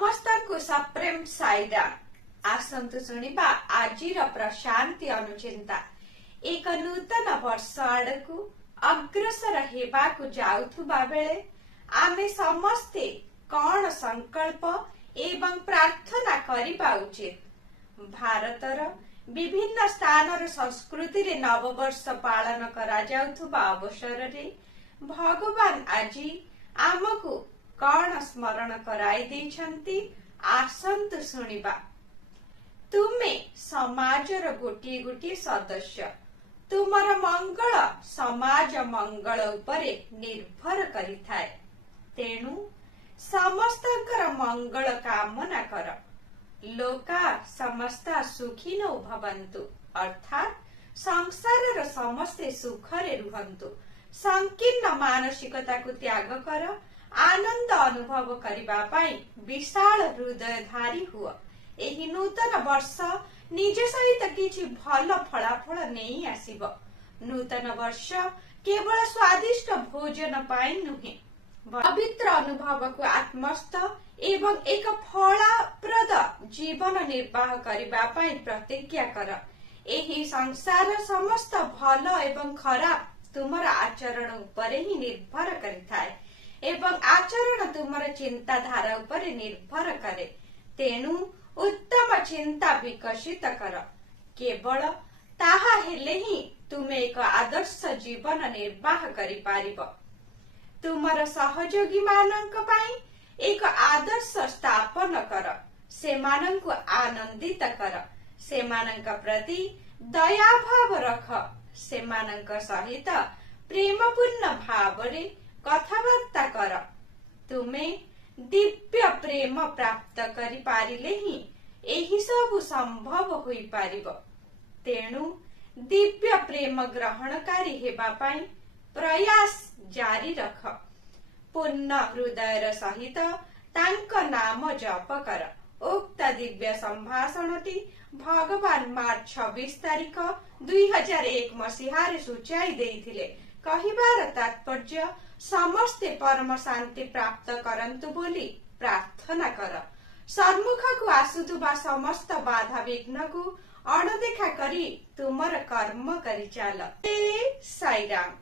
समस्त को सप्रेम साईरा आसंतु शुणिबा आजिर प्रशांति अनुचिंता एक नूतन वर्ष आड़कू अग्रसर हेबाकू जाउथुबा बेले आमे समस्ते कौन संकल्प एवं प्रार्थना करिबा उचित। भारतर विभिन्न स्थानर संस्कृति रे नववर्ष पालन करा जाउथुबा अवसर रे भगवान आजी आमको कौन स्मरण कराई देछंती आसंतु शुणिबा। तुमे समाजर गोटी गोटी सदस्य, तुमर मंगल समाज मंगल उपरे निर्भर करिथाए, तेणु समस्तकर मंगल कामना कर। लोका समस्ता सुखिनो भवन्तु अर्थात संसारर समस्ते सुखरे रुहन्तु। संकीर्ण मानसिकता को त्याग कर आनंद अनुभव करिबा पाई विशाल हृदयधारी हुआ। एही नूतन वर्ष निज सहित किछि भल फलाफल नहीं आसिब। नूतन वर्ष केवल स्वादिष्ट भोजन पाई नुहे, पवित्र अनुभव को आत्मस्थ एवं एक फलप्रद जीवन निर्वाह करिबा पाई प्रतिज्ञा कर। एही संसार समस्त भल एवं खराब तुमर आचरण उपरे ही निर्भर करिथाए एवं आचरण तुमर चिंताधारा उपरे निर्भर करे। तेणु उत्तम चिंता विकसित कर। केवल ताहा हेले ही तुमे एक आदर्श जीवन निर्वाह करि पारिब। तुमर सहयोगी मानक पाई एक आदर्श स्थापन कर। सेमानंकु आनंदित कर। सेमानंक प्रति दया भाव रख। सेमानंक सहित प्रेमपूर्ण भाव रे कथाबार्ता कर। तुमे दिव्य प्रेम प्राप्त करि पारिले ही एही सब संभव होई पारिब। तेणु दिव्य प्रेम ग्रहणकारी हेबा पाई प्रयास जारी रख। पूर्ण हृदयर सहित तांक नाम जप कर। उक्त दिव्य संभाषणटी भगवान मार्च 26 तारिख 2001 मसीहारे सूचाई देइथिले। कहिबार तात्पर्य समस्ते परम शांति प्राप्त करंतु बोली प्रार्थना कर। सम्मुख को आसुथुबा समस्त बाधा विघ्न को अणदेखा करी तुमर कर्म करि चाल। साईराम।